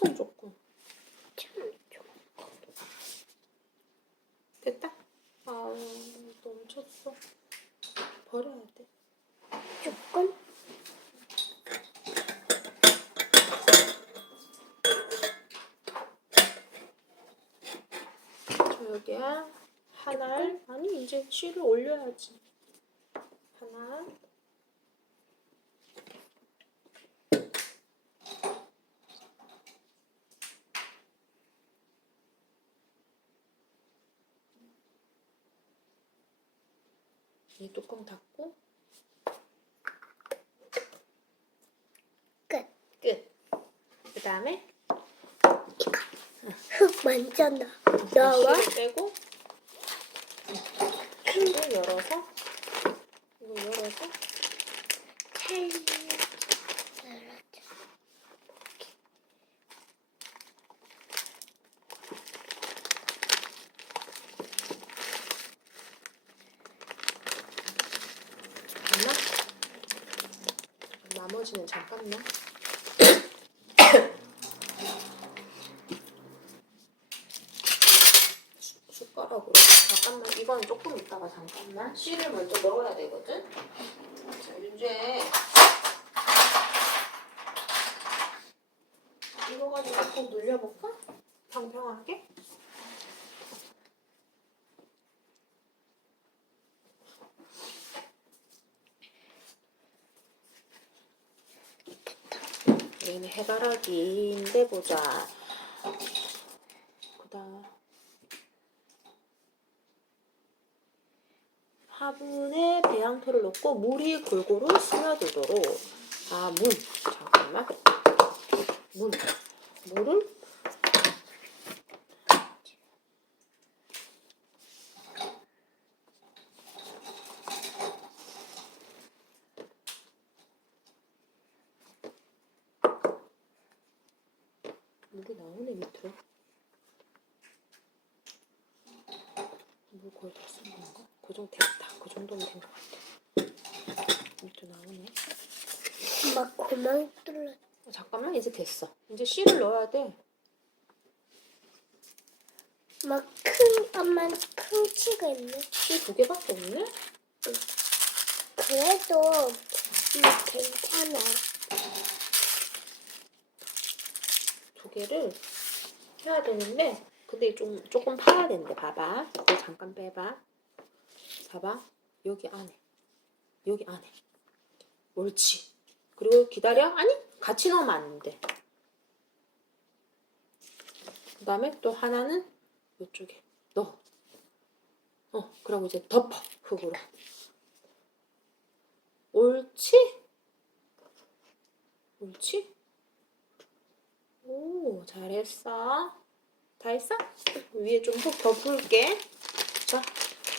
엄청 조금. 됐다? 아우, 넘쳤어. 버려야 돼. 조금 저 여기에 하나를, 아니, 이제 씨를 올려야지. 하나. 이 뚜껑 닫고 끝. 끝. 그 다음에 흙 만져놔. 나와 씨를 빼고 이거 열어서 이거 열어서 찰리. 잠깐만. 나머지는 잠깐만. 수- 숟가락으로. 잠깐만. 이건 조금 있다가 잠깐만. 씨를 먼저 넣어야 되거든. 자, 윤주에 이거 가지고 꼭 눌려볼까? 평평하게. 여기는 해바라기인데 보자. 그다음 화분에 배양토를 넣고 물이 골고루 스며들도록 아 물. 잠깐만. 물. 물을 물이 나오네 밑으로. 물 거의 다 쓴 건가? 그 정도 됐다. 그 정도면 된 것 같아. 밑으로 나오네. 막 구멍 뚫려. 어, 잠깐만 이제 됐어. 이제 씨를 넣어야 돼. 막큰 엄마 큰 치가 있네. 씨 두 개밖에 없네. 그래도 음, 괜찮아. 두 개를 해야 되는데 근데 좀 조금 파야 된대. 봐봐. 이거 잠깐 빼봐. 봐봐. 여기 안에. 여기 안에. 옳지. 그리고 기다려. 아니 같이 넣으면 안 돼. 그 다음에 또 하나는 이쪽에 넣어. 어, 그리고 이제 덮어. 흙으로. 옳지? 옳지? 오, 잘했어. 다 했어? 위에 좀흙더 풀게. 자,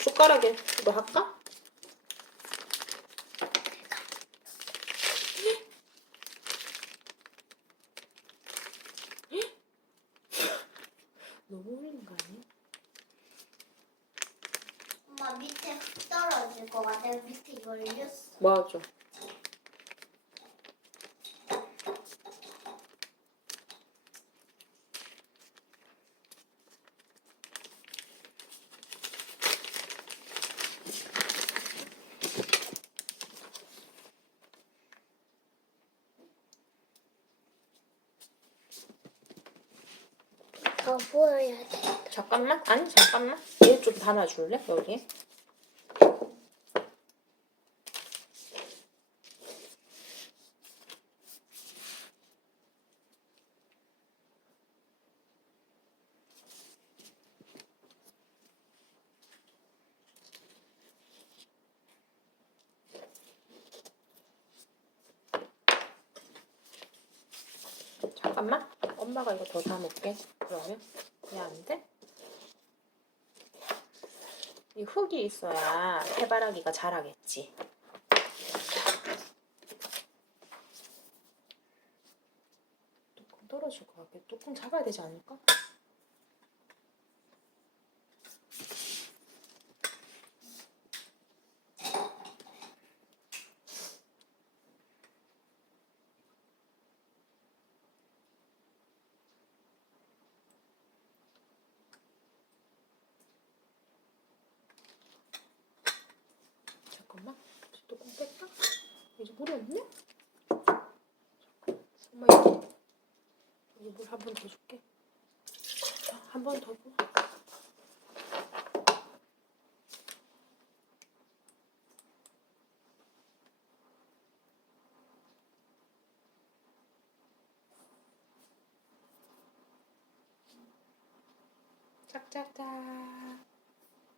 숟가락에 이거 할까? 너무 올린 거 아니야? 엄마 밑에 흙 떨어질 것 같아. 밑에 열렸어. 맞아. 더 부어야 돼. 잠깐만. 아니, 잠깐만. 얘 좀 담아줄래? 여기. 잠깐만. 엄마가 이거 더 담을게. 그러면. 왜안 돼? 이 흙이 있어야 해바라기가 자라겠지. 뚜껑 떨어질 것 같아. 뚜껑 잡아야 되지 않을까? 이제 물이 없네? 엄마 여기 여기 물 한 번 더 줄게. 한 번 더 부어. 짝짝짝.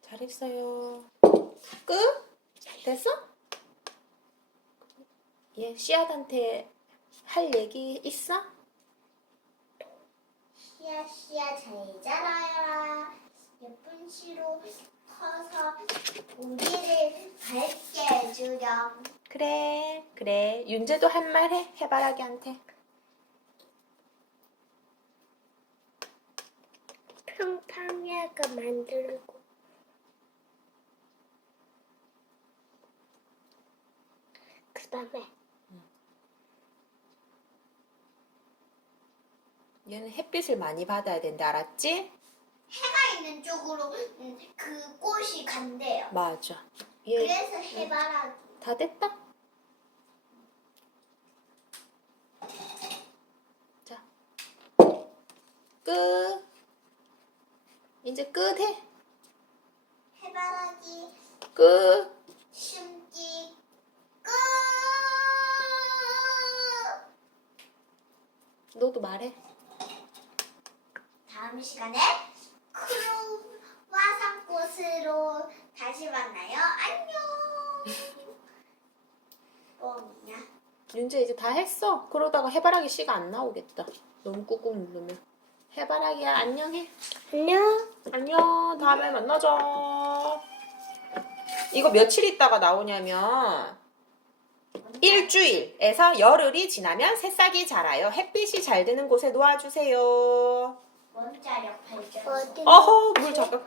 잘했어요. 끝? 됐어? 얘 씨앗한테 할 얘기 있어? 씨야 씨야 잘 자라라. 예쁜 씨로 커서 우리를 밝게 해주렴. 그래, 그래. 윤재도 한 말 해. 해바라기한테. 평평하게 만들고 그 다음에 얘는 햇빛을 많이 받아야 된다. 알았지? 해가 있는 쪽으로 음, 그 꽃이 간대요. 맞아. 얘 그래서 해바라기. 다 됐다. 자. 끝. 이제 끝해. 해바라기 끝. 심기 끝. 너도 말해. 다음 시간에 크로와상 꽃으로 다시 만나요. 안녕. 뻥이야. 윤재 이제 다 했어. 그러다가 해바라기 씨가 안 나오겠다. 너무 꾹꾹 누르면. 해바라기야 안녕해. 안녕. 안녕. 다음에 만나자. 이거 며칠 있다가 나오냐면 일주일에서 열흘이 지나면 새싹이 자라요. 햇빛이 잘 드는 곳에 놓아주세요. 원자력 발전소. 어허 물 잠깐.